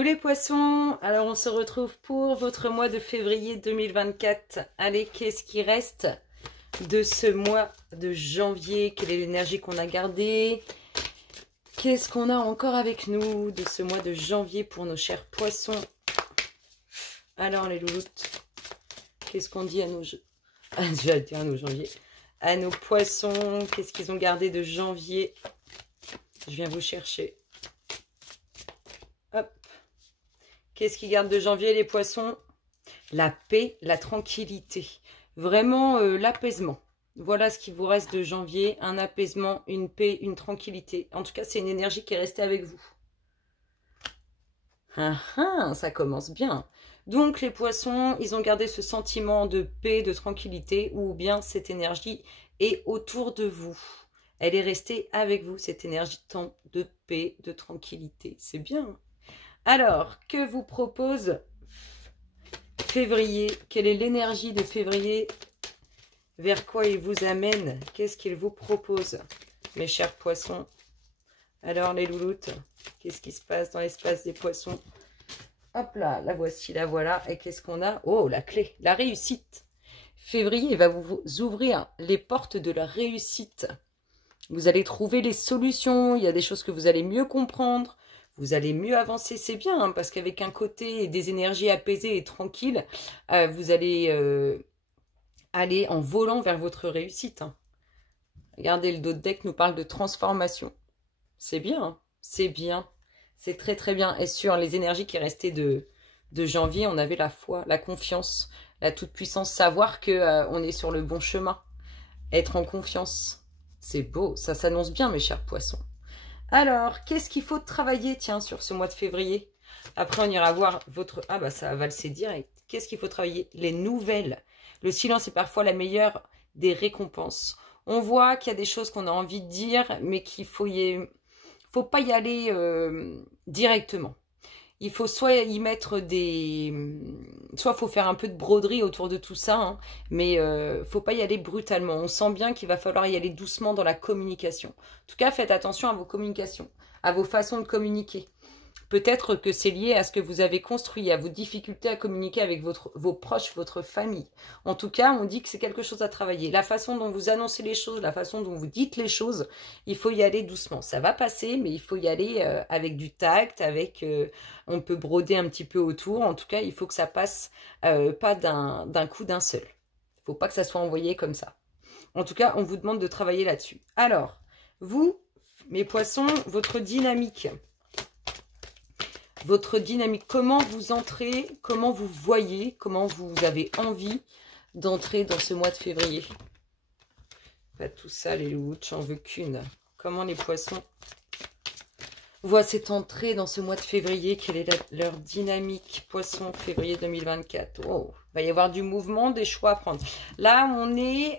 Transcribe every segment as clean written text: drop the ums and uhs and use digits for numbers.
Tous les poissons, alors on se retrouve pour votre mois de février 2024. Allez, qu'est-ce qui reste de ce mois de janvier? Quelle est l'énergie qu'on a gardée? Qu'est-ce qu'on a encore avec nous de ce mois de janvier pour nos chers poissons? Alors les louloutes, qu'est-ce qu'on dit à nos... je vais dire à nos janvier. À nos poissons, qu'est-ce qu'ils ont gardé de janvier? Je viens vous chercher. Hop. Qu'est-ce qu'ils gardent de janvier, les poissons? La paix, la tranquillité. Vraiment l'apaisement. Voilà ce qui vous reste de janvier. Un apaisement, une paix, une tranquillité. En tout cas, c'est une énergie qui est restée avec vous. Ah, ah, ça commence bien. Donc, les poissons, ils ont gardé ce sentiment de paix, de tranquillité, ou bien cette énergie est autour de vous. Elle est restée avec vous, cette énergie de paix, de tranquillité. C'est bien. Alors, que vous propose février? Quelle est l'énergie de février? Vers quoi il vous amène? Qu'est-ce qu'il vous propose, mes chers poissons? Alors, les louloutes, qu'est-ce qui se passe dans l'espace des poissons? Hop là, la voici, la voilà. Et qu'est-ce qu'on a? Oh, la clé, la réussite. Février va vous ouvrir les portes de la réussite. Vous allez trouver les solutions. Il y a des choses que vous allez mieux comprendre. Vous allez mieux avancer, c'est bien, hein, parce qu'avec un côté des énergies apaisées et tranquilles, vous allez aller en volant vers votre réussite. Hein. Regardez, le dos de deck nous parle de transformation. C'est bien, hein, c'est bien. C'est très très bien. Et sur les énergies qui restaient de janvier, on avait la foi, la confiance, la toute-puissance, savoir que on est sur le bon chemin. Être en confiance. C'est beau, ça s'annonce bien, mes chers poissons. Alors, qu'est-ce qu'il faut travailler, tiens, sur ce mois de février? Après, on ira voir votre... Ah, bah, ça va valser direct. Qu'est-ce qu'il faut travailler? Les nouvelles. Le silence est parfois la meilleure des récompenses. On voit qu'il y a des choses qu'on a envie de dire, mais qu'il faut pas y aller directement. Il faut soit y mettre des... Soit faut faire un peu de broderie autour de tout ça, hein, mais faut pas y aller brutalement. On sent bien qu'il va falloir y aller doucement dans la communication. En tout cas, faites attention à vos communications, à vos façons de communiquer. Peut-être que c'est lié à ce que vous avez construit, à vos difficultés à communiquer avec vos proches, votre famille. En tout cas, on dit que c'est quelque chose à travailler. La façon dont vous annoncez les choses, la façon dont vous dites les choses, il faut y aller doucement. Ça va passer, mais il faut y aller avec du tact, on peut broder un petit peu autour. En tout cas, il faut que ça passe pas d'un coup d'un seul. Il ne faut pas que ça soit envoyé comme ça. En tout cas, on vous demande de travailler là-dessus. Alors, vous, mes poissons, votre dynamique, comment vous entrez, comment vous voyez, comment vous avez envie d'entrer dans ce mois de février. Pas tout ça, les louloutes, j'en veux qu'une. Comment les poissons voient cette entrée dans ce mois de février? Quelle est leur dynamique? Poisson, février 2024. Oh, il va y avoir du mouvement, des choix à prendre. Là, on est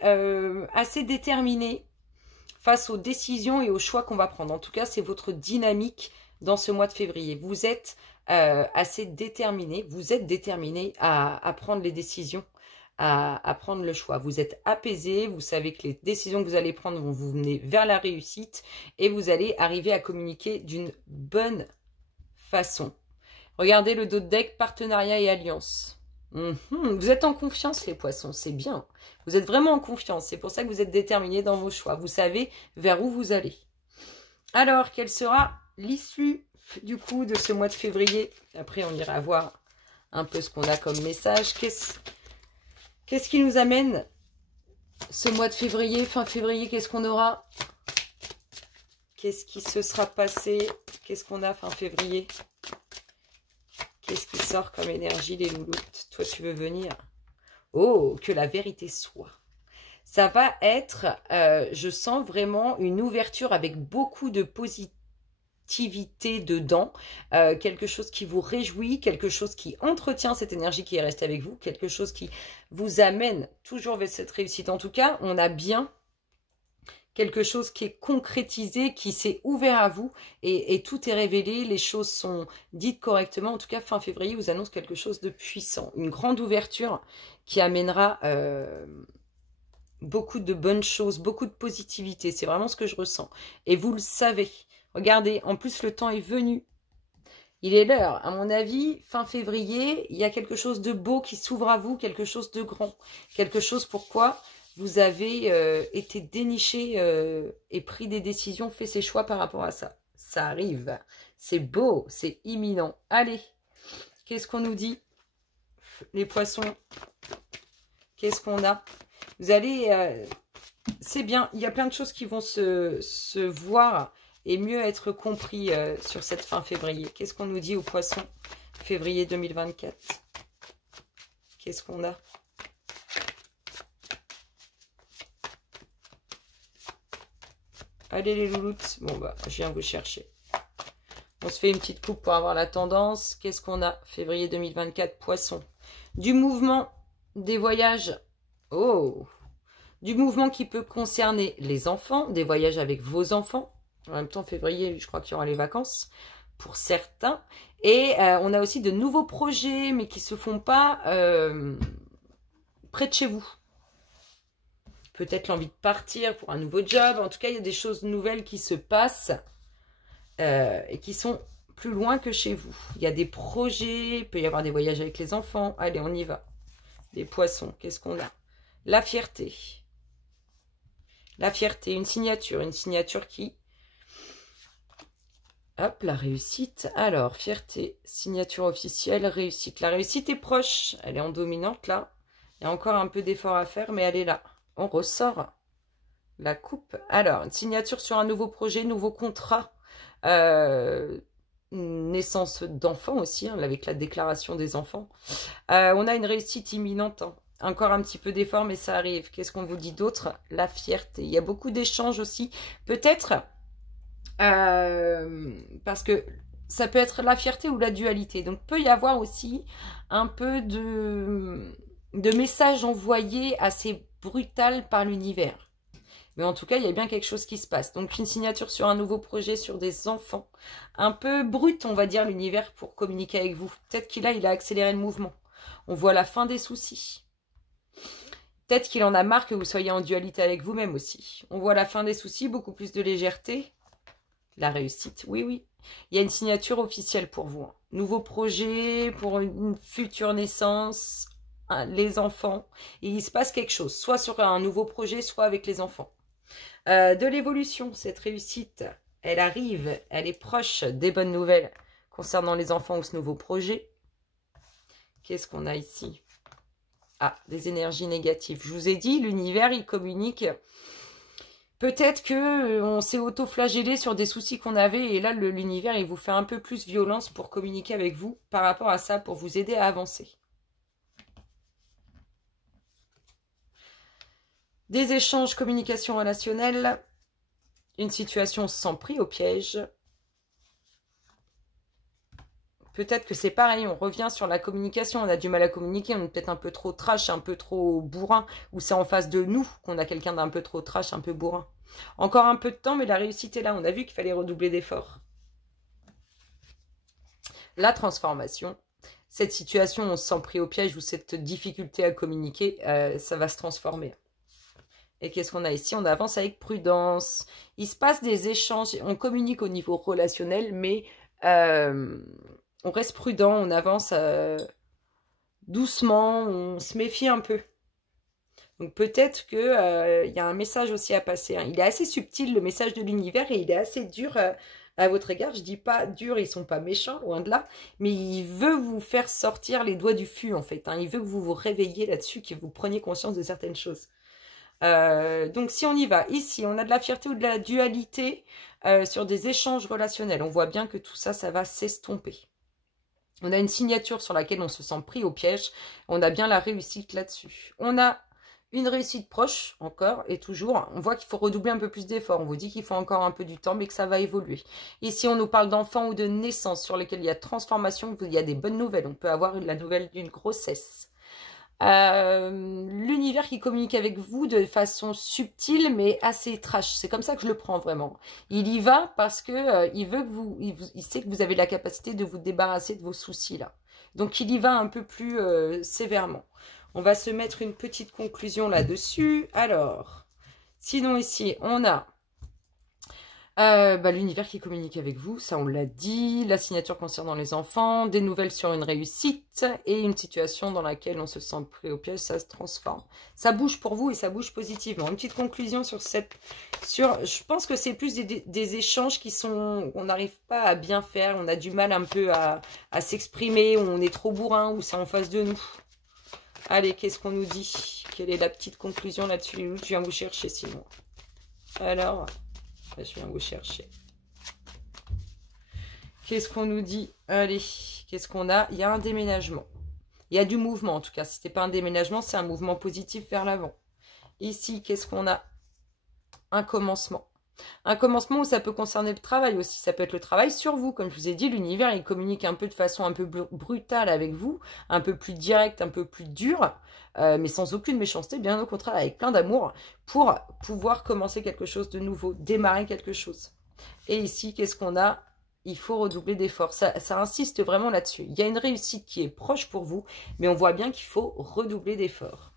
assez déterminé face aux décisions et aux choix qu'on va prendre. En tout cas, c'est votre dynamique dans ce mois de février. Vous êtes assez déterminé, vous êtes déterminé à prendre les décisions, à prendre le choix. Vous êtes apaisé, vous savez que les décisions que vous allez prendre vont vous mener vers la réussite et vous allez arriver à communiquer d'une bonne façon. Regardez le dos de deck, partenariat et alliance. Vous êtes en confiance, les poissons, c'est bien. Vous êtes vraiment en confiance, c'est pour ça que vous êtes déterminé dans vos choix. Vous savez vers où vous allez. Alors, quelle sera l'issue du coup de ce mois de février? Après, on ira voir un peu ce qu'on a comme message. Qu'est-ce qui nous amène ce mois de février? Fin février, qu'est-ce qu'on aura? Qu'est-ce qui se sera passé? Qu'est-ce qu'on a fin février? Qu'est-ce qui sort comme énergie, les louloutes? Toi, tu veux venir? Oh, que la vérité soit. Ça va être, je sens vraiment une ouverture avec beaucoup de positivité dedans. Quelque chose qui vous réjouit, quelque chose qui entretient cette énergie qui est restée avec vous, quelque chose qui vous amène toujours vers cette réussite. En tout cas, on a bien quelque chose qui est concrétisé, qui s'est ouvert à vous et tout est révélé, les choses sont dites correctement. En tout cas, fin février vous annonce quelque chose de puissant, une grande ouverture qui amènera beaucoup de bonnes choses, beaucoup de positivité. C'est vraiment ce que je ressens. Et vous le savez. Regardez, en plus le temps est venu. Il est l'heure, à mon avis, fin février, il y a quelque chose de beau qui s'ouvre à vous, quelque chose de grand. Quelque chose pourquoi vous avez été déniché et pris des décisions, fait ses choix par rapport à ça. Ça arrive, c'est beau, c'est imminent. Allez, qu'est-ce qu'on nous dit? Les poissons, qu'est-ce qu'on a? Vous allez... c'est bien, il y a plein de choses qui vont se voir et mieux être compris sur cette fin février. Qu'est-ce qu'on nous dit aux poissons? Février 2024. Qu'est-ce qu'on a? Allez les louloutes. Bon bah, je viens vous chercher. On se fait une petite coupe pour avoir la tendance. Qu'est-ce qu'on a? Février 2024, poissons. Du mouvement, des voyages. Oh! Du mouvement qui peut concerner les enfants, des voyages avec vos enfants. En même temps, février, je crois qu'il y aura les vacances pour certains. Et on a aussi de nouveaux projets, mais qui ne se font pas près de chez vous. Peut-être l'envie de partir pour un nouveau job. En tout cas, il y a des choses nouvelles qui se passent et qui sont plus loin que chez vous. Il y a des projets, il peut y avoir des voyages avec les enfants. Allez, on y va. Les poissons, qu'est-ce qu'on a? La fierté. La fierté, une signature qui... Hop, la réussite. Alors, fierté, signature officielle, réussite. La réussite est proche. Elle est en dominante, là. Il y a encore un peu d'effort à faire, mais elle est là. On ressort la coupe. Alors, une signature sur un nouveau projet, nouveau contrat. Naissance d'enfants aussi, hein, avec la déclaration des enfants. On a une réussite imminente, hein. Encore un petit peu d'effort, mais ça arrive. Qu'est-ce qu'on vous dit d'autre? La fierté. Il y a beaucoup d'échanges aussi. Peut-être... parce que ça peut être la fierté ou la dualité. Donc, peut y avoir aussi un peu de messages envoyés assez brutal par l'univers. Mais en tout cas, il y a bien quelque chose qui se passe. Donc, une signature sur un nouveau projet, sur des enfants. Un peu brut, on va dire, l'univers pour communiquer avec vous. Peut-être qu'il a accéléré le mouvement. On voit la fin des soucis. Peut-être qu'il en a marre que vous soyez en dualité avec vous-même aussi. On voit la fin des soucis, beaucoup plus de légèreté. La réussite, oui, oui. Il y a une signature officielle pour vous. Nouveau projet pour une future naissance, les enfants. Et il se passe quelque chose, soit sur un nouveau projet, soit avec les enfants. De l'évolution, cette réussite, elle arrive, elle est proche des bonnes nouvelles concernant les enfants ou ce nouveau projet. Qu'est-ce qu'on a ici? Ah, des énergies négatives. Je vous ai dit, l'univers, il communique... Peut-être qu'on s'est auto-flagellé sur des soucis qu'on avait et là, l'univers, il vous fait un peu plus violence pour communiquer avec vous par rapport à ça, pour vous aider à avancer. Des échanges, communication relationnelle, une situation sans pris au piège. Peut-être que c'est pareil, on revient sur la communication, on a du mal à communiquer, on est peut-être un peu trop trash, un peu trop bourrin, ou c'est en face de nous qu'on a quelqu'un d'un peu trop trash, un peu bourrin. Encore un peu de temps, mais la réussite est là, on a vu qu'il fallait redoubler d'efforts. La transformation, cette situation, on se sent pris au piège, ou cette difficulté à communiquer, ça va se transformer. Et qu'est-ce qu'on a ici? On avance avec prudence. Il se passe des échanges, on communique au niveau relationnel, mais... on reste prudent, on avance doucement, on se méfie un peu. Donc peut-être qu'il y a un message aussi à passer. Hein. Il est assez subtil, le message de l'univers, et il est assez dur à votre égard. Je dis pas dur, ils ne sont pas méchants, loin de là. Mais il veut vous faire sortir les doigts du fût, en fait. Hein. Il veut que vous vous réveilliez là-dessus, que vous preniez conscience de certaines choses. Donc si on y va, ici, on a de la fierté ou de la dualité sur des échanges relationnels. On voit bien que tout ça, ça va s'estomper. On a une signature sur laquelle on se sent pris au piège. On a bien la réussite là-dessus. On a une réussite proche, encore et toujours. On voit qu'il faut redoubler un peu plus d'efforts. On vous dit qu'il faut encore un peu du temps, mais que ça va évoluer. Ici, on nous parle d'enfants ou de naissance sur lesquels il y a transformation. Il y a des bonnes nouvelles. On peut avoir la nouvelle d'une grossesse. L'univers qui communique avec vous de façon subtile mais assez trash, c'est comme ça que je le prends vraiment. Il y va parce que il veut que il sait que vous avez la capacité de vous débarrasser de vos soucis là, donc il y va un peu plus sévèrement. On va se mettre une petite conclusion là-dessus. Alors sinon ici on a L'univers qui communique avec vous, ça on l'a dit, la signature concernant les enfants, des nouvelles sur une réussite et une situation dans laquelle on se sent pris au piège, ça se transforme. Ça bouge pour vous et ça bouge positivement. Une petite conclusion sur je pense que c'est plus des échanges qui sont, on n'arrive pas à bien faire, on a du mal un peu à s'exprimer, on est trop bourrin ou c'est en face de nous. Allez, qu'est-ce qu'on nous dit? Quelle est la petite conclusion là-dessus, les loups? Je viens vous chercher sinon. Alors... je viens vous chercher. Qu'est-ce qu'on nous dit? Allez, qu'est-ce qu'on a? Il y a un déménagement. Il y a du mouvement en tout cas. Si ce n'était pas un déménagement, c'est un mouvement positif vers l'avant. Ici, qu'est-ce qu'on a? Un commencement. Un commencement où ça peut concerner le travail aussi. Ça peut être le travail sur vous. Comme je vous ai dit, l'univers, il communique un peu de façon un peu brutale avec vous. Un peu plus directe, un peu plus dure. Mais sans aucune méchanceté, bien au contraire, avec plein d'amour, pour pouvoir commencer quelque chose de nouveau, démarrer quelque chose. Et ici, qu'est-ce qu'on a? Il faut redoubler d'efforts. Ça insiste vraiment là-dessus. Il y a une réussite qui est proche pour vous, mais on voit bien qu'il faut redoubler d'efforts.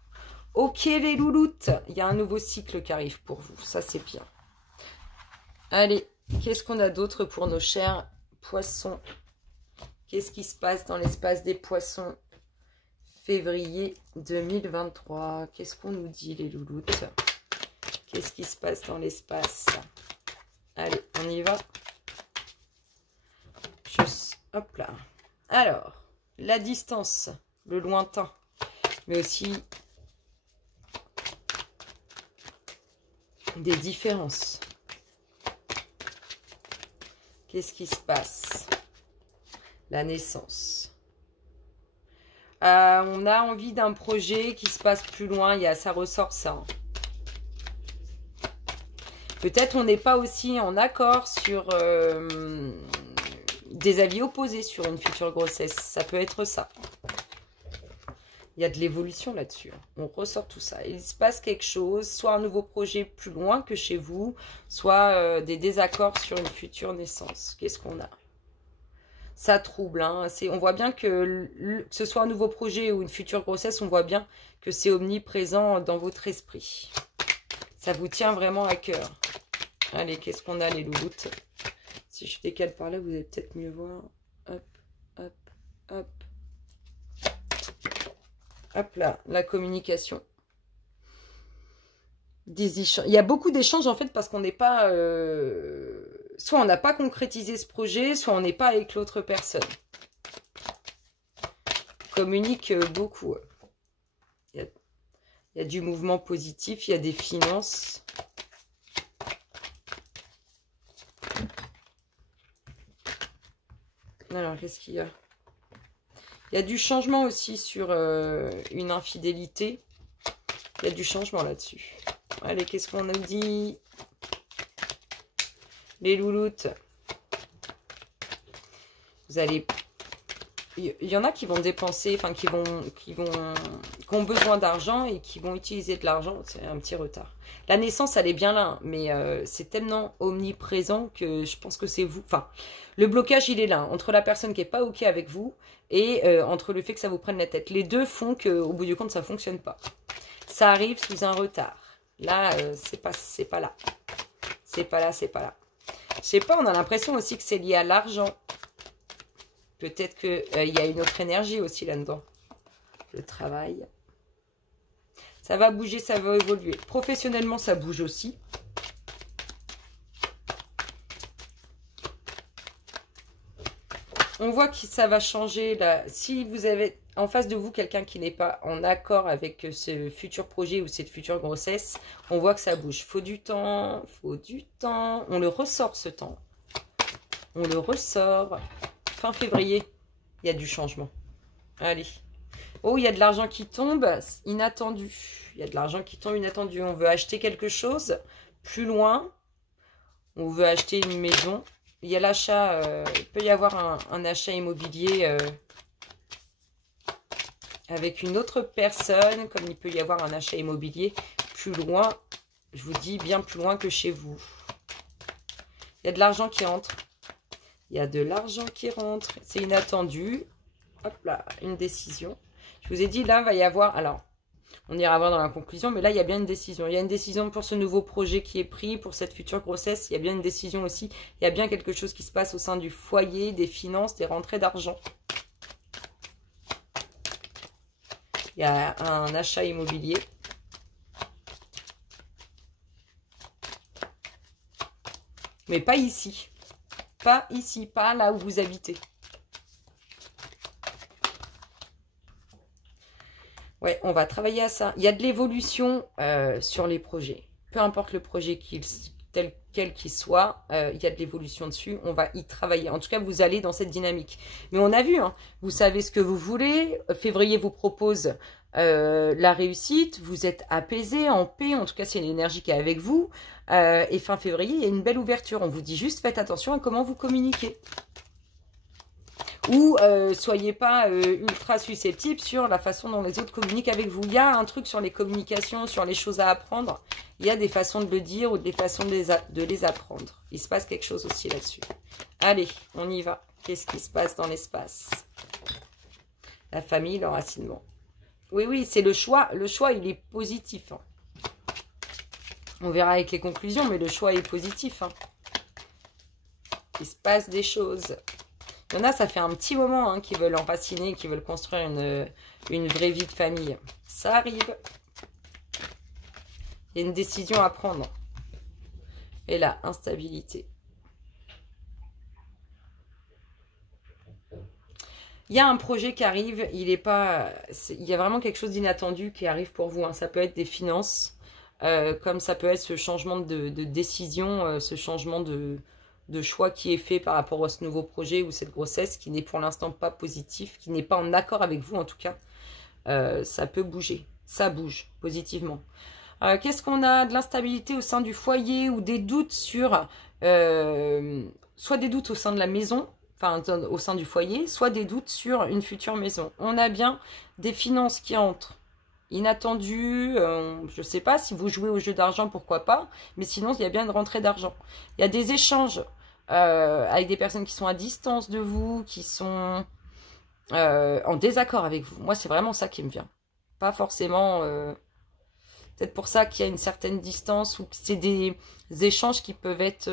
Ok les louloutes, il y a un nouveau cycle qui arrive pour vous, ça c'est bien. Allez, qu'est-ce qu'on a d'autre pour nos chers poissons? Qu'est-ce qui se passe dans l'espace des poissons? Février 2023. Qu'est-ce qu'on nous dit les louloutes? Qu'est-ce qui se passe dans l'espace? Allez, on y va. Hop là. Alors, la distance, le lointain, mais aussi des différences. Qu'est-ce qui se passe? La naissance. On a envie d'un projet qui se passe plus loin. Ça ressort ça. Peut-être on n'est pas aussi en accord sur des avis opposés sur une future grossesse. Ça peut être ça. Il y a de l'évolution là-dessus. On ressort tout ça. Il se passe quelque chose, soit un nouveau projet plus loin que chez vous, soit des désaccords sur une future naissance. Qu'est-ce qu'on a? Ça trouble. Hein. On voit bien que ce soit un nouveau projet ou une future grossesse, on voit bien que c'est omniprésent dans votre esprit. Ça vous tient vraiment à cœur. Allez, qu'est-ce qu'on a les louloutes? Si je décale par là, vous allez peut-être mieux voir. Hop, hop, hop. Hop là, la communication. Il y a beaucoup d'échanges en fait parce qu'on n'est pas... soit on n'a pas concrétisé ce projet, soit on n'est pas avec l'autre personne. Communique beaucoup. Il y a du mouvement positif, il y a des finances. Alors, qu'est-ce qu'il y a? Il y a du changement aussi sur une infidélité. Il y a du changement là-dessus. Allez, qu'est-ce qu'on a dit? Les louloutes. Vous allez... Il y en a qui vont dépenser, enfin qui ont besoin d'argent et qui vont utiliser de l'argent. C'est un petit retard. La naissance, elle est bien là, mais c'est tellement omniprésent que je pense que c'est vous. Enfin, le blocage, il est là, entre la personne qui n'est pas OK avec vous et entre le fait que ça vous prenne la tête. Les deux font qu'au bout du compte, ça ne fonctionne pas. Ça arrive sous un retard. Là, c'est pas là. C'est pas là, c'est pas là. Je sais pas, on a l'impression aussi que c'est lié à l'argent. Peut-être qu'il y a une autre énergie aussi là-dedans. Le travail. Ça va bouger, ça va évoluer. Professionnellement, ça bouge aussi. On voit que ça va changer là. Si vous avez en face de vous quelqu'un qui n'est pas en accord avec ce futur projet ou cette future grossesse, on voit que ça bouge. Faut du temps, faut du temps. On le ressort ce temps. On le ressort. Fin février, il y a du changement. Allez. Oh, il y a de l'argent qui tombe inattendu. Il y a de l'argent qui tombe inattendu. On veut acheter quelque chose plus loin. On veut acheter une maison. Il y a l'achat, il peut y avoir un achat immobilier avec une autre personne, comme il peut y avoir un achat immobilier plus loin, je vous dis bien plus loin que chez vous. Il y a de l'argent qui entre. Il y a de l'argent qui rentre. C'est inattendu. Hop là, une décision. Je vous ai dit, là, il va y avoir... Alors, On ira voir dans la conclusion, mais là, il y a bien une décision. Il y a une décision pour ce nouveau projet qui est pris, pour cette future grossesse. Il y a bien une décision aussi. Il y a bien quelque chose qui se passe au sein du foyer, des finances, des rentrées d'argent. Il y a un achat immobilier. Mais pas ici. Pas ici, pas là où vous habitez. Ouais, on va travailler à ça. Il y a de l'évolution sur les projets. Peu importe le projet tel quel qu'il soit, il y a de l'évolution dessus. On va y travailler. En tout cas, vous allez dans cette dynamique. Mais on a vu, hein, vous savez ce que vous voulez. Février vous propose la réussite. Vous êtes apaisé, en paix. En tout cas, c'est une énergie qui est avec vous. Et fin février, il y a une belle ouverture. On vous dit juste, faites attention à comment vous communiquez. Ou soyez pas ultra susceptible sur la façon dont les autres communiquent avec vous. Il y a un truc sur les communications, sur les choses à apprendre. Il y a des façons de le dire ou des façons de les apprendre. Il se passe quelque chose aussi là-dessus. Allez, on y va. Qu'est-ce qui se passe dans l'espace? La famille, l'enracinement. Oui, oui, c'est le choix. Le choix, il est positif. Hein. On verra avec les conclusions, mais le choix est positif. Hein. Il se passe des choses. Il y en a, ça fait un petit moment hein, qui veulent enraciner, qui veulent construire une vraie vie de famille. Ça arrive. Il y a une décision à prendre. Et là, instabilité. Il y a un projet qui arrive. Il y a vraiment quelque chose d'inattendu qui arrive pour vous. Hein. Ça peut être des finances, comme ça peut être ce changement de décision, ce changement de choix qui est fait par rapport à ce nouveau projet ou cette grossesse qui n'est pour l'instant pas positif, qui n'est pas en accord avec vous en tout cas. Ça peut bouger, ça bouge positivement. Qu'est-ce qu'on a? De l'instabilité au sein du foyer ou des doutes sur, soit des doutes au sein de la maison, enfin au sein du foyer, soit des doutes sur une future maison. On a bien des finances qui entrent. Inattendu, je ne sais pas, si vous jouez au jeu d'argent, pourquoi pas, mais sinon, il y a bien une rentrée d'argent. Il y a des échanges avec des personnes qui sont à distance de vous, qui sont en désaccord avec vous. Moi, c'est vraiment ça qui me vient. Pas forcément... peut-être pour ça qu'il y a une certaine distance, ou que c'est des échanges qui peuvent être...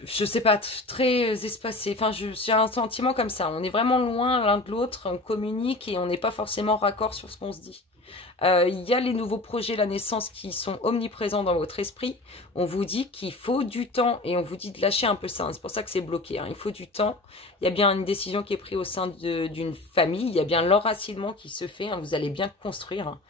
je sais pas, très espacé. Enfin, j'ai un sentiment comme ça. On est vraiment loin l'un de l'autre, on communique et on n'est pas forcément raccord sur ce qu'on se dit. Il y a les nouveaux projets, la naissance qui sont omniprésents dans votre esprit. On vous dit qu'il faut du temps et on vous dit de lâcher un peu ça. Hein. C'est pour ça que c'est bloqué. Hein. Il faut du temps. Il y a bien une décision qui est prise au sein d'une famille. Il y a bien l'enracinement qui se fait. Hein. Vous allez bien construire hein,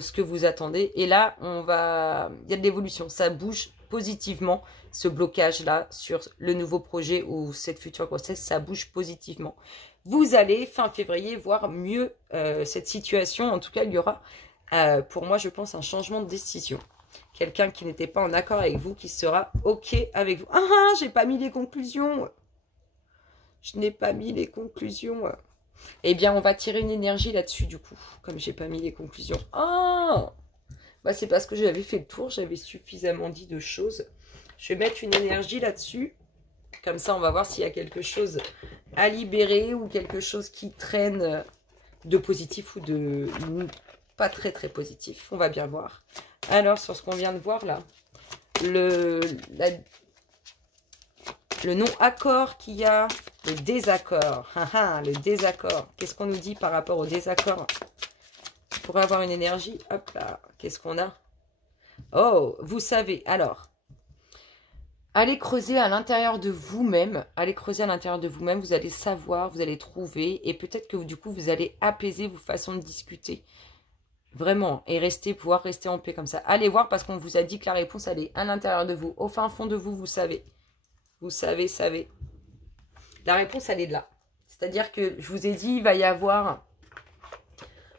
ce que vous attendez. Et là, il y a de l'évolution. Ça bouge positivement. Ce blocage-là sur le nouveau projet ou cette future grossesse, ça bouge positivement. Vous allez, fin février, voir mieux cette situation. En tout cas, il y aura, pour moi, je pense, un changement de décision. Quelqu'un qui n'était pas en accord avec vous, qui sera OK avec vous. Ah, j'ai pas mis les conclusions. Je n'ai pas mis les conclusions. Eh bien, on va tirer une énergie là-dessus, du coup, comme j'ai pas mis les conclusions. Ah, bah, c'est parce que j'avais fait le tour, j'avais suffisamment dit de choses. Je vais mettre une énergie là-dessus. Comme ça, on va voir s'il y a quelque chose à libérer ou quelque chose qui traîne de positif ou de pas très très positif. On va bien voir. Alors, sur ce qu'on vient de voir là, le non-accord qu'il y a, le désaccord. Le désaccord. Qu'est-ce qu'on nous dit par rapport au désaccord? Pour avoir une énergie, hop là, qu'est-ce qu'on a? Oh, vous savez, alors... Allez creuser à l'intérieur de vous-même. Allez creuser à l'intérieur de vous-même. Vous allez savoir, vous allez trouver. Et peut-être que du coup, vous allez apaiser vos façons de discuter. Vraiment. Et pouvoir rester en paix comme ça. Allez voir parce qu'on vous a dit que la réponse, elle est à l'intérieur de vous. Au fin fond de vous, vous savez. Vous savez. La réponse, elle est là. C'est-à-dire que je vous ai dit, il va y avoir,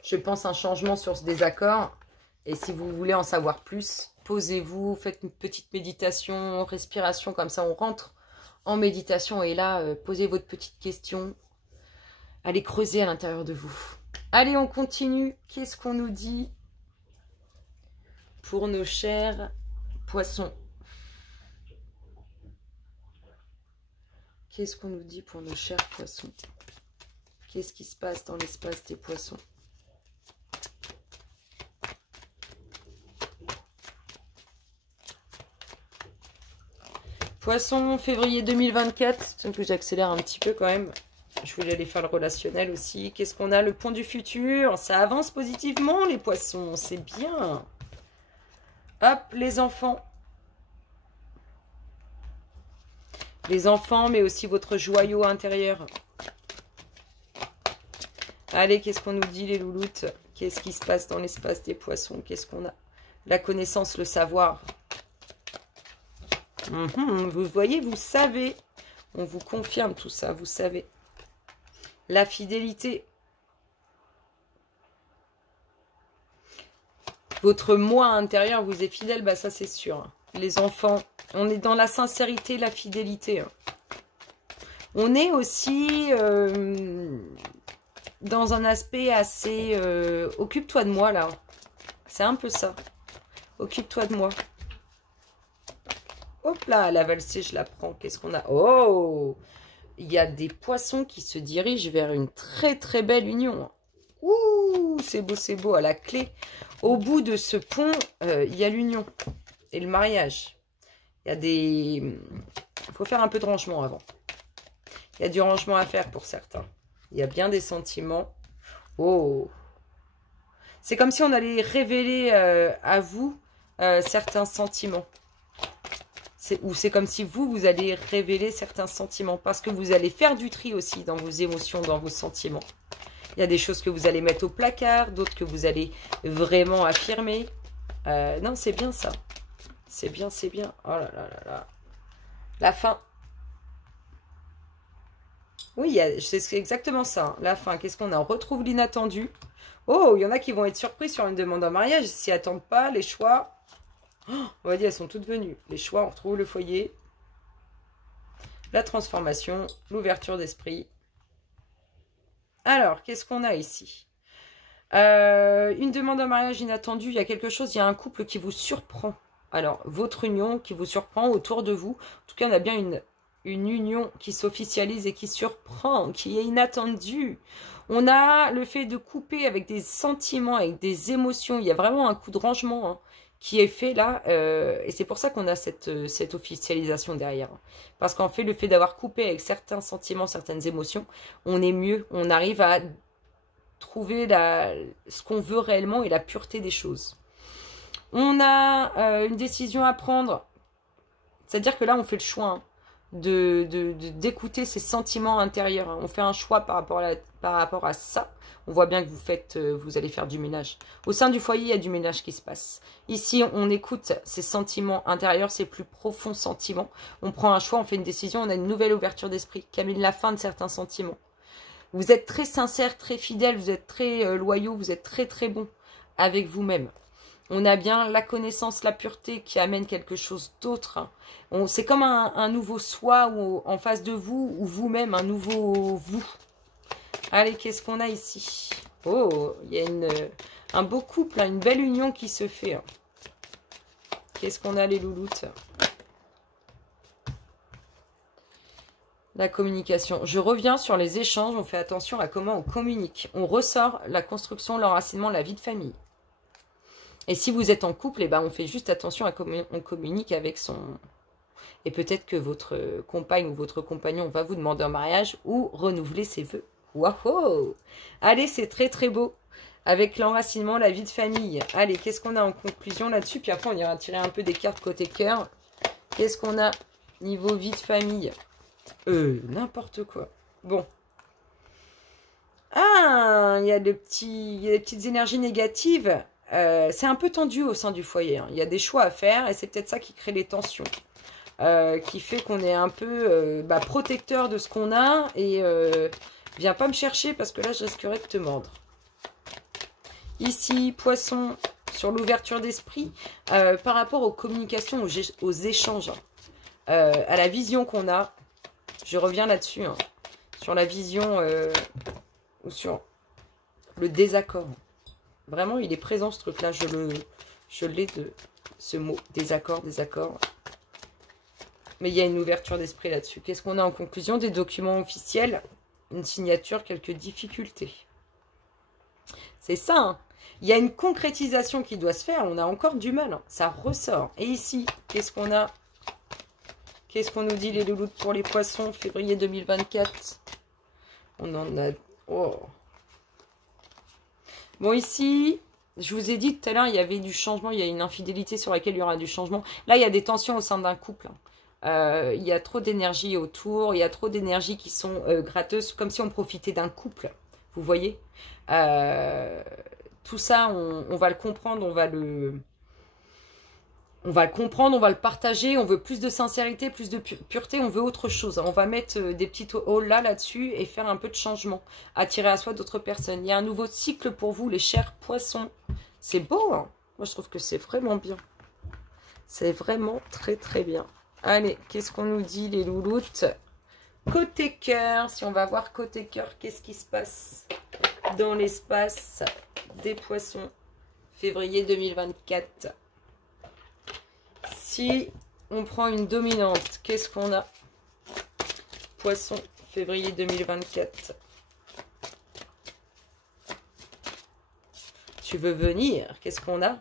je pense, un changement sur ce désaccord. Et si vous voulez en savoir plus... Posez-vous, faites une petite méditation, respiration, comme ça on rentre en méditation. Et là, posez votre petite question. Allez creuser à l'intérieur de vous. Allez, on continue. Qu'est-ce qu'on nous dit pour nos chers poissons? Qu'est-ce qu'on nous dit pour nos chers poissons? Qu'est-ce qui se passe dans l'espace des poissons? Poisson, février 2024. Donc j'accélère un petit peu quand même. Je voulais aller faire le relationnel aussi. Qu'est-ce qu'on a? Le pont du futur. Ça avance positivement, les poissons. C'est bien. Hop, les enfants. Les enfants, mais aussi votre joyau intérieur. Allez, qu'est-ce qu'on nous dit, les louloutes? Qu'est-ce qui se passe dans l'espace des poissons? Qu'est-ce qu'on a? La connaissance, le savoir. Vous voyez, vous savez. On vous confirme tout ça, vous savez. La fidélité. Votre moi intérieur vous est fidèle, bah ça c'est sûr. Les enfants, on est dans la sincérité, la fidélité. On est aussi dans un aspect assez... occupe-toi de moi là. C'est un peu ça. Occupe-toi de moi. Hop là, la valsée, je la prends. Qu'est-ce qu'on a? Oh! Il y a des poissons qui se dirigent vers une très très belle union. Ouh, c'est beau, à la clé. Au bout de ce pont, il y a l'union et le mariage. Il y a des... Il faut faire un peu de rangement avant. Il y a du rangement à faire pour certains. Il y a bien des sentiments. Oh! C'est comme si on allait révéler à vous certains sentiments. Ou c'est comme si vous allez révéler certains sentiments. Parce que vous allez faire du tri aussi dans vos émotions, dans vos sentiments. Il y a des choses que vous allez mettre au placard, d'autres que vous allez vraiment affirmer. Non, c'est bien ça. C'est bien, c'est bien. Oh là là là là. La fin. Oui, c'est exactement ça. Hein. La fin. Qu'est-ce qu'on a? On retrouve l'inattendu. Oh, il y en a qui vont être surpris sur une demande en mariage. Ils s'y attendent pas. Les choix... Oh, on va dire, elles sont toutes venues. Les choix, on retrouve le foyer. La transformation. L'ouverture d'esprit. Alors, qu'est-ce qu'on a ici? Une demande en mariage inattendue. Il y a quelque chose, il y a un couple qui vous surprend. Alors, votre union qui vous surprend autour de vous. En tout cas, on a bien une union qui s'officialise et qui surprend, qui est inattendue. On a le fait de couper avec des sentiments, avec des émotions. Il y a vraiment un coup de rangement hein, qui est fait là. Et c'est pour ça qu'on a cette officialisation derrière. Parce qu'en fait, le fait d'avoir coupé avec certains sentiments, certaines émotions, on est mieux. On arrive à trouver ce qu'on veut réellement et la pureté des choses. On a une décision à prendre. C'est-à-dire que là, on fait le choix hein, d'écouter ses sentiments intérieurs. Hein. On fait un choix par rapport à ça. On voit bien que vous allez faire du ménage. Au sein du foyer, il y a du ménage qui se passe. Ici, on écoute ses sentiments intérieurs, ses plus profonds sentiments. On prend un choix, on fait une décision, on a une nouvelle ouverture d'esprit qui amène la fin de certains sentiments. Vous êtes très sincère, très fidèle, vous êtes très loyaux, vous êtes très très bon avec vous-même. On a bien la connaissance, la pureté qui amène quelque chose d'autre. C'est comme un nouveau soi en face de vous ou vous-même, un nouveau vous. Allez, qu'est-ce qu'on a ici? Oh, il y a un beau couple, hein, une belle union qui se fait. Hein. Qu'est-ce qu'on a les louloutes? La communication. Je reviens sur les échanges. On fait attention à comment on communique. On ressort la construction, l'enracinement, la vie de famille. Et si vous êtes en couple, eh ben on fait juste attention à comment on communique avec son... Et peut-être que votre compagne ou votre compagnon va vous demander en mariage ou renouveler ses vœux. Waouh! Allez, c'est très très beau. Avec l'enracinement, la vie de famille. Allez, qu'est-ce qu'on a en conclusion là-dessus? Puis après, on ira tirer un peu des cartes côté cœur. Qu'est-ce qu'on a niveau vie de famille? N'importe quoi. Bon. Ah, il y a des petites énergies négatives. C'est un peu tendu au sein du foyer. Hein. Il y a des choix à faire et c'est peut-être ça qui crée les tensions. Qui fait qu'on est un peu protecteur de ce qu'on a et viens pas me chercher parce que là je risquerais de te mordre. Ici, poisson, sur l'ouverture d'esprit, par rapport aux communications, aux échanges, à la vision qu'on a, je reviens là-dessus, hein, sur la vision ou sur le désaccord. Vraiment, il est présent ce truc-là, je l'ai de ce mot, désaccord. Mais il y a une ouverture d'esprit là-dessus. Qu'est-ce qu'on a en conclusion? Des documents officiels. une signature, quelques difficultés. C'est ça, hein. Il y a une concrétisation qui doit se faire. On a encore du mal, hein. Ça ressort. Et ici, qu'est-ce qu'on a? Qu'est-ce qu'on nous dit les louloutes pour les poissons, février 2024? On en a... Oh. Bon, ici, je vous ai dit tout à l'heure, il y avait du changement. Il y a une infidélité sur laquelle il y aura du changement. Là, il y a des tensions au sein d'un couple. Il y a trop d'énergie autour. Il y a trop d'énergie qui sont gratteuses, comme si on profitait d'un couple. Vous voyez, tout ça, on va le comprendre, on va le comprendre, on va le partager. On veut plus de sincérité, plus de pureté, on veut autre chose. On va mettre des petites oh-là là-dessus et faire un peu de changement. Attirer à soi d'autres personnes. Il y a un nouveau cycle pour vous, les chers poissons. C'est beau, hein. Moi, je trouve que c'est vraiment bien. C'est vraiment très, très bien. Allez, qu'est-ce qu'on nous dit, les louloutes? Côté cœur, si on va voir côté cœur, qu'est-ce qui se passe dans l'espace des poissons, février 2024. Si on prend une dominante, qu'est-ce qu'on a? Poisson, février 2024. Tu veux venir? Qu'est-ce qu'on a?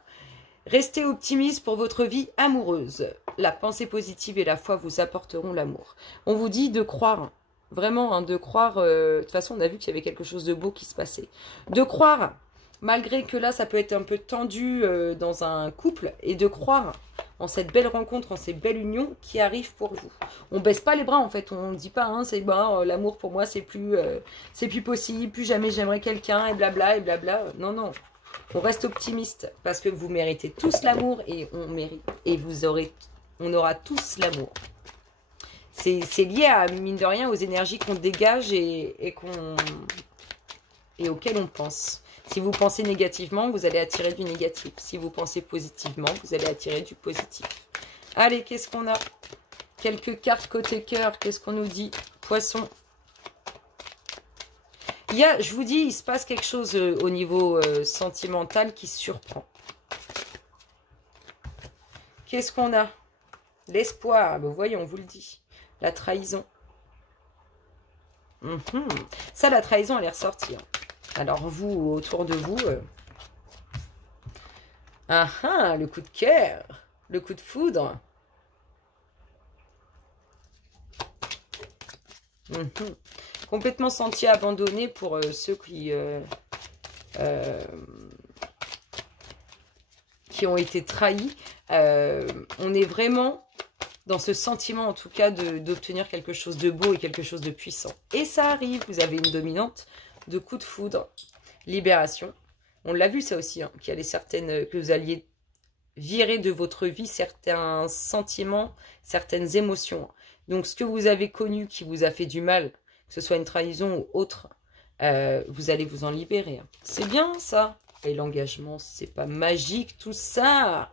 Restez optimiste pour votre vie amoureuse. La pensée positive et la foi vous apporteront l'amour. On vous dit de croire, vraiment, hein, de croire. De toute façon, on a vu qu'il y avait quelque chose de beau qui se passait. De croire, malgré que là, ça peut être un peu tendu dans un couple, et de croire en cette belle rencontre, en cette belle union qui arrive pour vous. On baisse pas les bras, en fait. On ne dit pas, hein, c'est bon, l'amour pour moi, c'est plus possible, plus jamais j'aimerais quelqu'un, et blabla, et blabla. Non, non. On reste optimiste parce que vous méritez tous l'amour et on mérite et on aura tous l'amour. C'est lié à, mine de rien, aux énergies qu'on dégage et auxquelles on pense. Si vous pensez négativement, vous allez attirer du négatif. Si vous pensez positivement, vous allez attirer du positif. Allez, qu'est-ce qu'on a? Quelques cartes côté cœur. Qu'est-ce qu'on nous dit? Poisson. Je vous dis, il se passe quelque chose au niveau sentimental qui surprend. Qu'est-ce qu'on a? L'espoir. Ben, voyons, on vous le dit. La trahison. Ça, la trahison, elle est ressortie. Alors, vous, autour de vous... le coup de cœur. Le coup de foudre. Complètement senti abandonné pour ceux qui ont été trahis. On est vraiment dans ce sentiment, en tout cas, d'obtenir quelque chose de beau et quelque chose de puissant. Et ça arrive, vous avez une dominante de coup de foudre, libération. On l'a vu ça aussi, hein, qu'il y a que vous alliez virer de votre vie certains sentiments, certaines émotions. Donc, ce que vous avez connu qui vous a fait du mal, que ce soit une trahison ou autre, vous allez vous en libérer. C'est bien ça. Et l'engagement, c'est pas magique tout ça.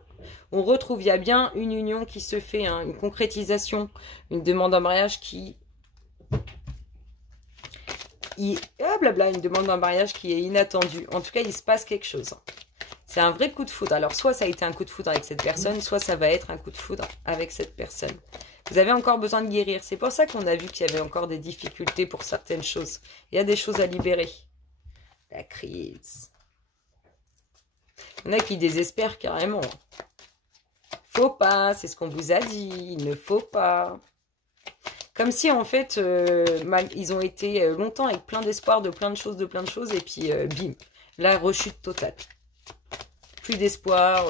On retrouve, il y a bien une union qui se fait, hein, une concrétisation, une demande en mariage une demande en mariage qui est inattendue. En tout cas, il se passe quelque chose. C'est un vrai coup de foudre. Alors, soit ça a été un coup de foudre avec cette personne, soit ça va être un coup de foudre avec cette personne. Vous avez encore besoin de guérir. C'est pour ça qu'on a vu qu'il y avait encore des difficultés pour certaines choses. Il y a des choses à libérer. La crise. Il y en a qui désespèrent carrément. Faut pas, c'est ce qu'on vous a dit. Il ne faut pas. Comme si, en fait, ils ont été longtemps avec plein d'espoir de plein de choses, et puis, bim, la rechute totale. Plus d'espoir,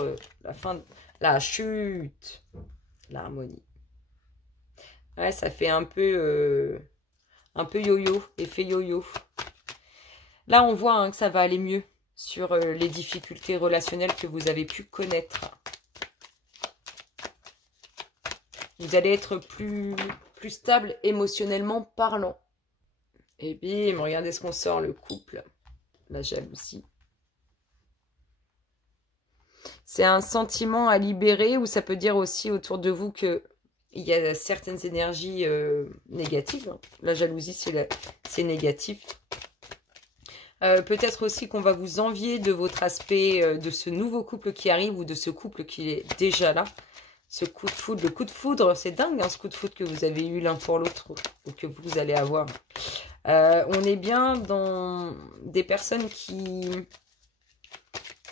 la chute, l'harmonie. Ouais, ça fait un peu yo-yo, effet yo-yo. Là, on voit, hein, que ça va aller mieux sur les difficultés relationnelles que vous avez pu connaître. Vous allez être plus stable émotionnellement parlant. Et bim, regardez ce qu'on sort, le couple, la jalousie. C'est un sentiment à libérer, ou ça peut dire aussi autour de vous que il y a certaines énergies négatives. La jalousie, c'est négatif. Peut-être aussi qu'on va vous envier de votre aspect, de ce nouveau couple qui arrive, ou de ce couple qui est déjà là. Ce coup de foudre, le coup de foudre, c'est dingue, hein, ce coup de foudre que vous avez eu l'un pour l'autre, ou que vous allez avoir. On est bien dans des personnes qui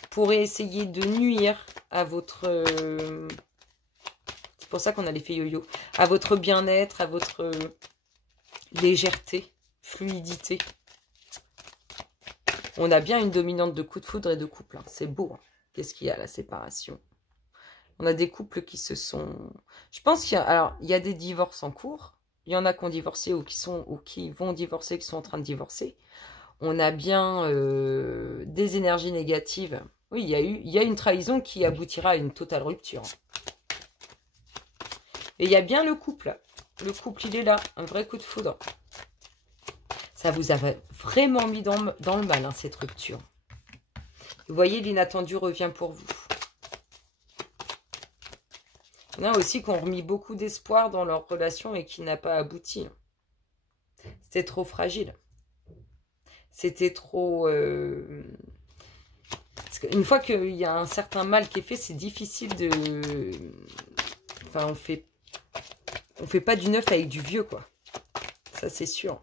pourraient essayer de nuire à votre... c'est pour ça qu'on a l'effet yo-yo. À votre bien-être, à votre légèreté, fluidité. On a bien une dominante de coup de foudre et de couple. Hein. C'est beau. Hein. Qu'est-ce qu'il y a, la séparation? On a des couples qui se sont... Je pense qu'il y a... Alors, il y a des divorces en cours. Il y en a qui ont divorcé ou qui vont divorcer, qui sont en train de divorcer. On a bien des énergies négatives. Oui, il y a une trahison qui aboutira à une totale rupture. Et il y a bien le couple. Le couple, il est là. Un vrai coup de foudre. Ça vous a vraiment mis dans le mal, hein, cette rupture. Vous voyez, l'inattendu revient pour vous. Il y en a aussi qui ont remis beaucoup d'espoir dans leur relation et qui n'a pas abouti. C'était trop fragile. C'était trop... Parce qu'une fois qu'il y a un certain mal qui est fait, c'est difficile de... Enfin, on fait pas du neuf avec du vieux, quoi. Ça, c'est sûr.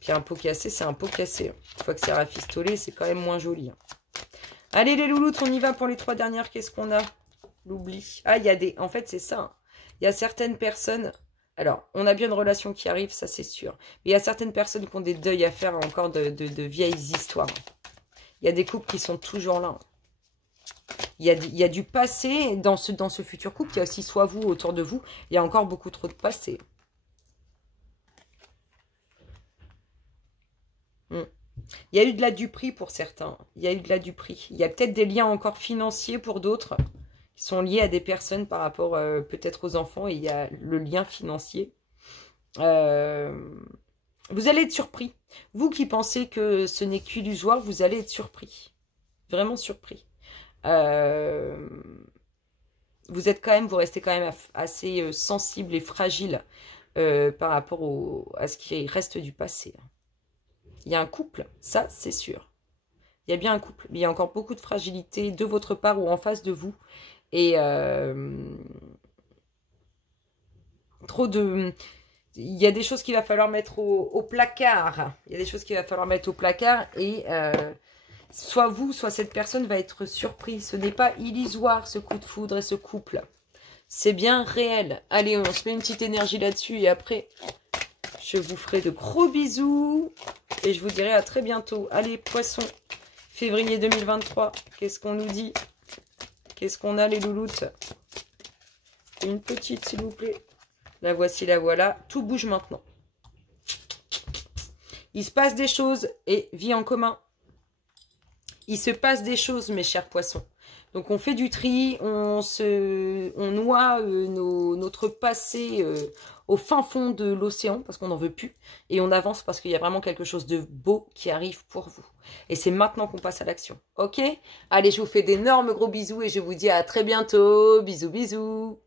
Puis un pot cassé, c'est un pot cassé. Une fois que c'est rafistolé, c'est quand même moins joli. Allez, les louloutes, on y va pour les 3 dernières. Qu'est-ce qu'on a? L'oubli. Ah, il y a des... En fait, c'est ça. Hein. Il y a certaines personnes... Alors, on a bien une relation qui arrive, ça c'est sûr. Mais il y a certaines personnes qui ont des deuils à faire encore de vieilles histoires. Il y a des couples qui sont toujours là. Il y a du passé dans ce futur couple. Il y a aussi soit vous, autour de vous. Il y a encore beaucoup trop de passé. Il y a eu de la duperie pour certains. Il y a eu de la duperie. Il y a peut-être des liens encore financiers pour d'autres qui sont liés à des personnes par rapport peut-être aux enfants. Et il y a le lien financier. Vous allez être surpris. Vous qui pensez que ce n'est qu'illusoire, vous allez être surpris. Vraiment surpris. Vous restez quand même assez sensible et fragile par rapport à ce qui reste du passé. Il y a un couple, ça c'est sûr. Il y a bien un couple, mais il y a encore beaucoup de fragilité de votre part ou en face de vous. Et trop de... Il y a des choses qu'il va falloir mettre au placard. Il y a des choses qu'il va falloir mettre au placard et soit vous, soit cette personne va être surpris. Ce n'est pas illusoire ce coup de foudre et ce couple. C'est bien réel. Allez, on se met une petite énergie là-dessus et après, je vous ferai de gros bisous. Et je vous dirai à très bientôt. Allez, poissons, février 2023. Qu'est-ce qu'on nous dit? Qu'est-ce qu'on a, les louloutes? Une petite, s'il vous plaît. La voici, la voilà. Tout bouge maintenant. Il se passe des choses et vie en commun. Il se passe des choses, mes chers poissons. Donc, on fait du tri, on noie notre passé au fin fond de l'océan, parce qu'on n'en veut plus. Et on avance parce qu'il y a vraiment quelque chose de beau qui arrive pour vous. Et c'est maintenant qu'on passe à l'action. Ok? Allez, je vous fais d'énormes gros bisous et je vous dis à très bientôt. Bisous, bisous.